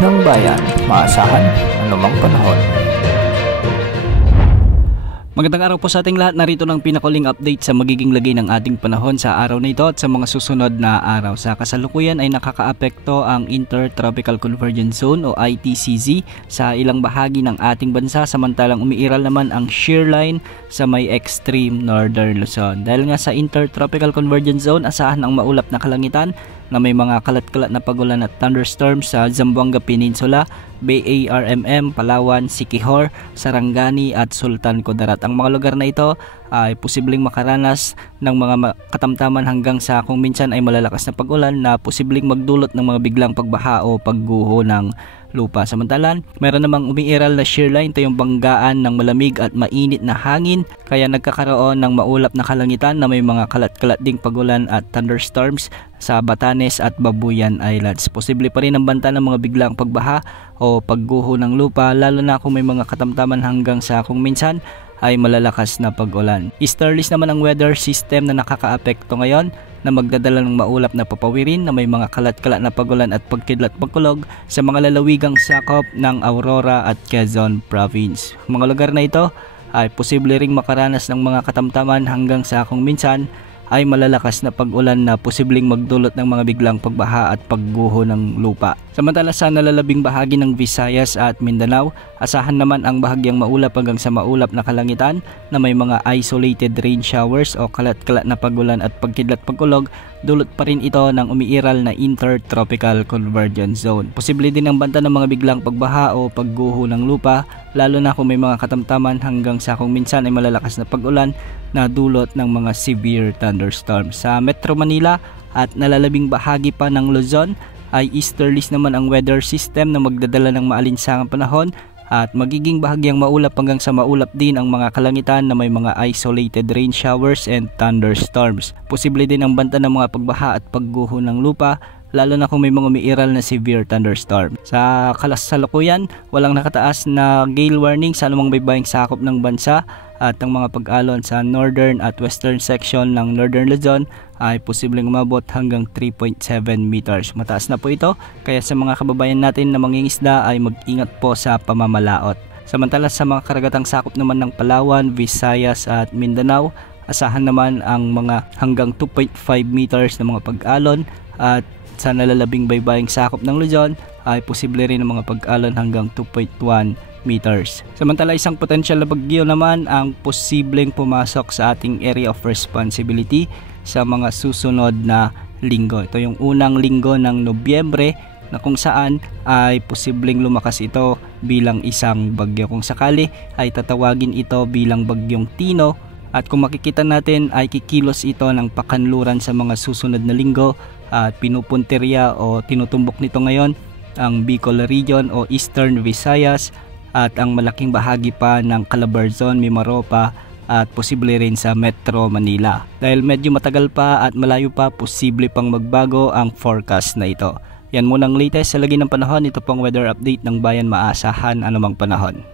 ng bayan, maasahan anumang panahon. Magandang araw po sa ating lahat. Narito ng pinakuling update sa magiging lagay ng ating panahon sa araw na ito at sa mga susunod na araw. Sa kasalukuyan ay nakakaapekto ang Intertropical Convergence Zone o ITCZ sa ilang bahagi ng ating bansa, samantalang umiiral naman ang shear line sa may extreme northern Luzon. Dahil nga sa Intertropical Convergence Zone, asahan ang maulap na kalangitan na may mga kalat-kalat na pagulan at thunderstorms sa Zamboanga Peninsula, BARMM, Palawan, Siquijor, Sarangani at Sultan Kudarat. Ang mga lugar na ito ay posibleng makaranas ng mga katamtaman hanggang sa kung minsan ay malalakas na pag-ulan na posibleng magdulot ng mga biglang pagbaha o pagguho ng lupa. Samantalan, meron namang umiiral na shear line, ito yung banggaan ng malamig at mainit na hangin, kaya nagkakaroon ng maulap na kalangitan na may mga kalat-kalat ding pagulan at thunderstorms sa Batanes at Babuyan Islands. Posible pa rin ang banta ng mga biglang pagbaha o pagguho ng lupa, lalo na kung may mga katamtaman hanggang sa kung minsan ay malalakas na pag-ulan. Easterlies naman ang weather system na nakakaapekto ngayon na magdadala ng maulap na papawirin na may mga kalat-kalat na pagulan at pagkidlat pagkulog sa mga lalawigang sakop ng Aurora at Quezon Province. Mga lugar na ito ay posible ring makaranas ng mga katamtaman hanggang sa kung minsan ay malalakas na pag-ulan na posibleng magdulot ng mga biglang pagbaha at pagguho ng lupa. Samantala sa nalalabing bahagi ng Visayas at Mindanao, asahan naman ang bahagyang maulap hanggang sa maulap na kalangitan na may mga isolated rain showers o kalat-kalat na pagulan at pagkidlat pagkulog. Dulot pa rin ito ng umiiral na Intertropical Convergence Zone. Posible din ang banta ng mga biglang pagbaha o pagguho ng lupa, lalo na kung may mga katamtaman hanggang sa kung minsan ay malalakas na pag-ulan na dulot ng mga severe thunderstorms. Sa Metro Manila at nalalabing bahagi pa ng Luzon ay easterlies naman ang weather system na magdadala ng maalinsangang panahon at magiging bahagyang maulap hanggang sa maulap din ang mga kalangitan na may mga isolated rain showers and thunderstorms. Posible din ang banta ng mga pagbaha at pagguho ng lupa, lalo na kung may mga umiiral na severe thunderstorm. Sa kasalukuyan, walang nakataas na gale warning sa anumang baybaying sakop ng bansa at ang mga pag-alon sa northern at western section ng Northern Luzon ay posibleng umabot hanggang 3.7 meters. Mataas na po ito, kaya sa mga kababayan natin na mangingisda ay mag-ingat po sa pamamalaot. Samantala sa mga karagatang sakop naman ng Palawan, Visayas at Mindanao, asahan naman ang mga hanggang 2.5 meters na mga pag-alon at sa nalalabing baybaying sakop ng Luzon ay posible rin ang mga pag-alon hanggang 2.1 meters. Samantala isang potensyal na bagyo naman ang posibleng pumasok sa ating area of responsibility sa mga susunod na linggo. Ito yung unang linggo ng Nobyembre na kung saan ay posibleng lumakas ito bilang isang bagyo. Kung sakali ay tatawagin ito bilang bagyong Tino at kung makikita natin ay kikilos ito ng pakanluran sa mga susunod na linggo at pinupuntirya o tinutumbok nito ngayon ang Bicol Region o Eastern Visayas at ang malaking bahagi pa ng Calabarzon, Mimaropa at posible rin sa Metro Manila. Dahil medyo matagal pa at malayo pa, posible pang magbago ang forecast na ito. Yan muna ang latest sa lagi ng panahon. Ito pong weather update ng bayan, maasahan anumang panahon.